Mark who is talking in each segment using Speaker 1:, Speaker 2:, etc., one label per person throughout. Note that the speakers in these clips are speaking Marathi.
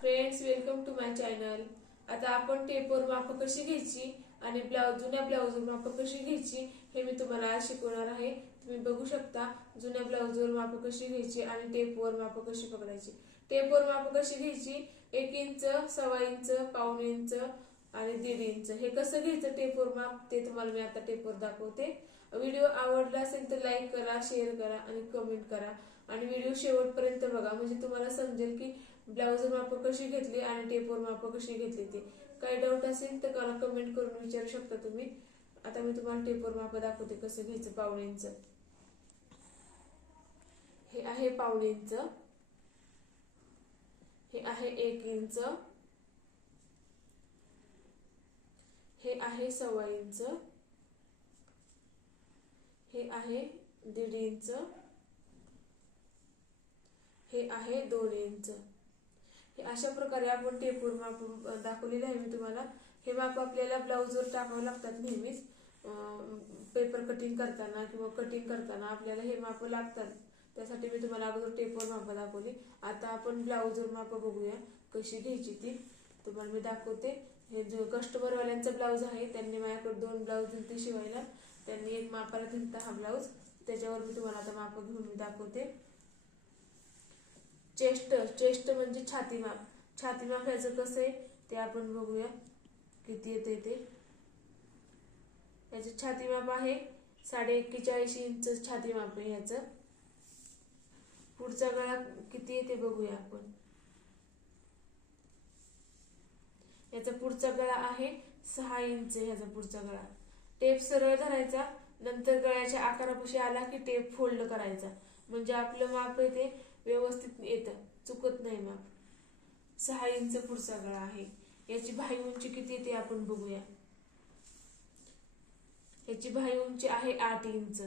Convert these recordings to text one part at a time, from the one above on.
Speaker 1: Friends welcome to my channel आता आपण टेपवर माप कशी घ्यायची आणि ब्लाउज जुन्या ब्लाऊजवर माप कशी घ्यायची हे मी तुम्हाला आज शिकवणार आहे. तुम्ही बघू शकता जुन्या ब्लाऊजवर माप कशी घ्यायची आणि टेपवर माप कशी पकडायची. टेपवर माप कशी घ्यायची? एक इंच सव्वा इंच पाऊण इंच आणि दीड इंच. हे कसं घ्यायचं टेपवर माप? ते तुम्हाला मी आता टेपवर दाखवते. व्हिडिओ आवडला असेल तर लाईक करा शेअर करा आणि कमेंट करा. आणि व्हिडिओ शेवटपर्यंत बघा. म्हणजे तुम्हाला समजेल की ब्लाऊज माप कशी घेतली आणि टेपवर माप कशी घेतली ते. काही डाऊट असेल तर मला कमेंट करून विचारू शकता तुम्ही. आता मी तुम्हाला टेपवर माप दाखवते कसं घ्यायचं पावणींच हे आहे पाऊण हे आहे एक इंच हे आहे सव्वा इंच हे आहे दीड इंच हे आहे दोन इंच. हे अशा प्रकारे आपण टेपवर माप दाखवलेले आहे मी तुम्हाला. हे माप आपल्याला ब्लाऊजवर टाकावं लागतात नेहमीच. पेपर कटिंग करताना किंवा कटिंग करताना आपल्याला हे माप लागतात. त्यासाठी मी तुम्हाला अगोदर टेपवर माप दाखवली. आता आपण ब्लाऊजवर माप बघूया कशी घ्यायची ती. तुम्हाला मी दाखवते. हे जो कस्टमरवाल्यांचा ब्लाऊज आहे त्यांनी माझ्याकडे दोन ब्लाऊज दिलते शिवायला. त्यांनी एक मापाला दिलता हा ब्लाऊज त्याच्यावर मी तुम्हाला आता माप घेऊन मी दाखवते. चेस्ट चेस्ट म्हणजे छातीमाप छातीमाप ह्याचं कसं आहे ते आपण बघूया. किती येते ते? याचं छातीमाप आहे साडे एक्केचाळीस इंच छातीमाप आहे ह्याचं. पुढचा गळा किती येते बघूया आपण. याचा पुढचा गळा आहे सहा इंच ह्याचा पुढचा गळा. टेप सरळ धरायचा. नंतर गळ्याच्या आकारापाशी आला की टेप फोल्ड करायचा. म्हणजे आपलं माप आहे ते व्यवस्थित येतं. चुकत नाही माप सहा इंच पुढचा गळा आहे. याची भाई उंची किती येते आपण बघूया. याची भाई उंची आहे आठ इंच.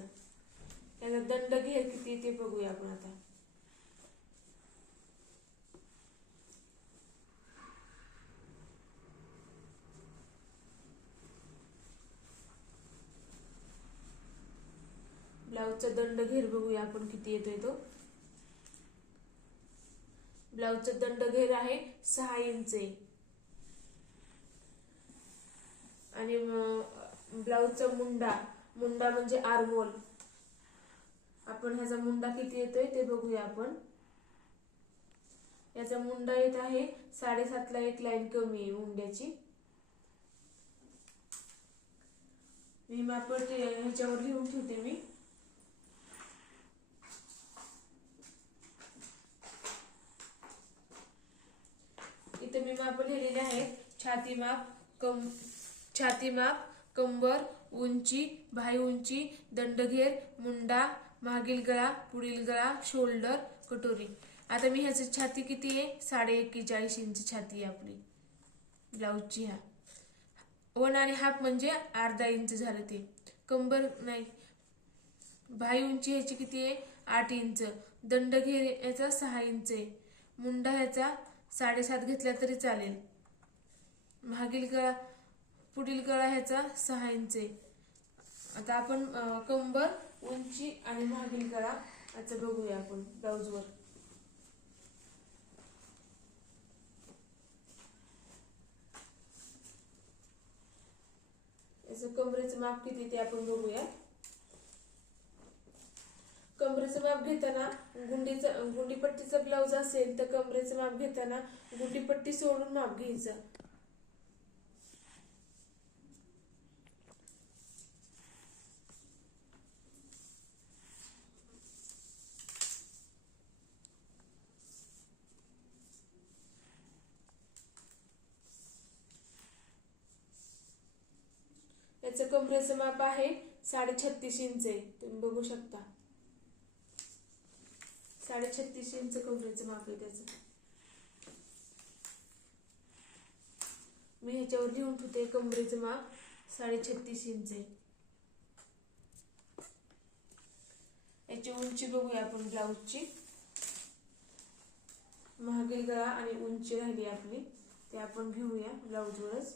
Speaker 1: त्याचा दंड घेर किती येते बघूया आपण आता. ब्लाऊजचा दंड घेर बघूया आपण किती येतोय तो. ब्लाऊजचं दंड घेर आहे सहा इंच आणि ब्लाऊजचा मुंडा मुंडा म्हणजे आरमोल. आपण ह्याचा मुंडा किती येतोय ते बघूया आपण. याचा मुंडा येत आहे साडेसातला एक लाईन कमी आहे मुंड्याची. मी मापट ह्याच्यावर लिहून ठेवते मी. इथे मी माप लिहिलेले आहेत छाती माप कम छाती माप कंबर उंची भाई उंची दंडघेर मुंडा मागील गळा पुढील गळा शोल्डर कटोरी. आता मी ह्याची छाती किती आहे? साडे एक्केचाळीस इंच छाती आहे आपली. ब्लाऊजची हा. वन आणि हाफ म्हणजे अर्धा इंच झालं ते. कंबर नाही. भाई उंची ह्याची किती आहे? आठ इंच. दंडघेर याचा सहा इंच आहे. मुंडा ह्याचा साडेसात घेतल्या तरी चालेल. मागील गळा पुढील गळा ह्याचा सहा इंच आहे. आता आपण कंबर उंची आणि मागील गळा याचं बघूया आपण ब्लाऊजवर याचं कमरेचं माप किती ते आपण बघूया कमरेचं माप घेताना गुंडीचं गुंडीपट्टीचा ब्लाऊज असेल तर कमरेचं माप घेताना गुंडीपट्टी सोडून माप घ्यायचं. याचं कमरेचं माप आहे साडे छत्तीस इंच आहे. तुम्ही बघू शकता. साडे छत्तीस इंच कमरेचं माप आहे त्याचं. मी ह्याच्यावर लिहून ठेवते कमरेचं माप. साडे छत्तीस इंच आहे. याची उंची बघूया आपण ब्लाऊजची. महागील गळा आणि उंची राहिली आपली. ते आपण घेऊया ब्लाऊजवरच.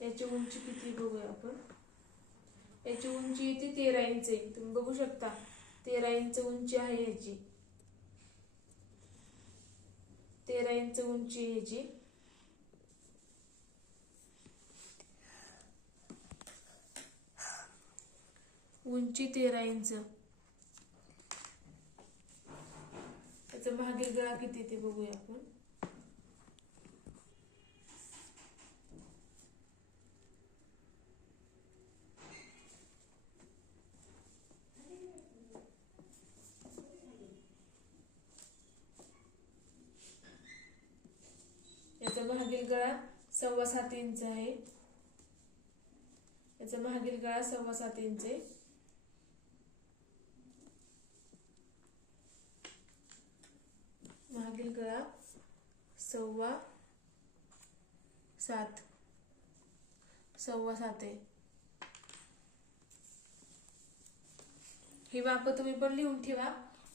Speaker 1: याची उंची किती बघूया आपण? याची उंची येते तेरा इंच आहे. तुम्ही बघू शकता तेरा इंच उंची आहे याची. तेरा इंच उंची आहे ह्याची उंची तेरा इंच. त्याचा मागील गळा किती ते बघूया आपण. याचा मागील गळा सव्वा सात इंच आहे. याचा मागील गळा सव्वा सात इंच आहे. मागील गळा सव्वा सात. सव्वा सात आहे. ही मापं तुम्ही पण लिहून ठेवा.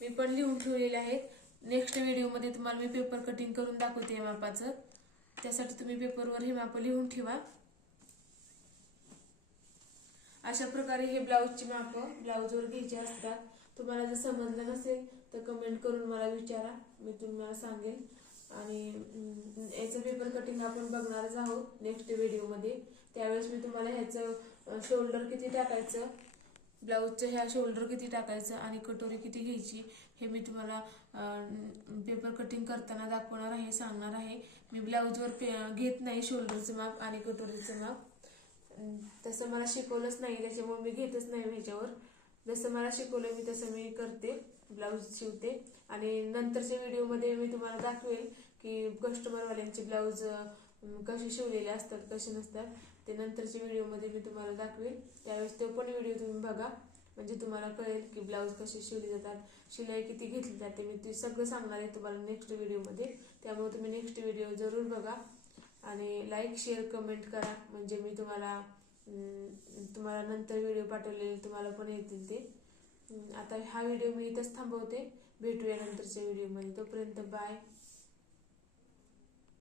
Speaker 1: मी पण लिहून ठेवलेले आहेत. नेक्स्ट व्हिडिओमध्ये तुम्हाला मी पेपर कटिंग करून दाखवते या मापाचं. त्यासाठी तुम्ही पेपरवर हे मापं लिहून ठेवा. अशा प्रकारे हे ब्लाऊजची मापं ब्लाऊजवर घ्यायची असतात तुम्हाला जर समजलं नसेल तर कमेंट करून मला विचारा मी तुम्हाला सांगेन आणि याचं पेपर कटिंग आपण बघणारच आहोत नेक्स्ट व्हिडिओमध्ये त्यावेळेस मी तुम्हाला ह्याचं शोल्डर किती टाकायचं ब्लाऊजचं ह्या शोल्डर किती टाकायचं आणि कटोरी किती घ्यायची हे मी तुम्हाला पेपर कटिंग करताना दाखवणार आहे सांगणार आहे. मी ब्लाऊजवर पे घेत नाही शोल्डरचं माप आणि कटोरीचं माप. तसं मला शिकवलंच नाही त्याच्यामुळे मी घेतच नाही ह्याच्यावर. जसं मला शिकवलं मी तसं मी करते ब्लाऊज शिवते. आणि नंतरच्या व्हिडिओमध्ये मी तुम्हाला दाखवेल की कस्टमरवाल्यांचे ब्लाऊज कसे शिवलेले असतात कसे नसतात. ते नंतरच्या व्हिडिओमध्ये मी तुम्हाला दाखवेल. त्यावेळेस तो पण व्हिडिओ तुम्ही बघा. म्हणजे तुम्हाला कळेल की ब्लाऊज कसे शिवले जातात शिलाई किती घेतली जाते. मी ते सगळं सांगणार आहे तुम्हाला नेक्स्ट व्हिडिओमध्ये. त्यामुळे तुम्ही नेक्स्ट व्हिडिओ जरूर बघा. आणि लाईक शेअर कमेंट करा. म्हणजे मी तुम्हाला तुम्हाला नंतर व्हिडिओ पाठवलेले तुम्हाला पण येतील ते. आता हा व्हिडिओ मी इथंच थांबवते. भेटूया नंतरच्या व्हिडिओमध्ये. तोपर्यंत बाय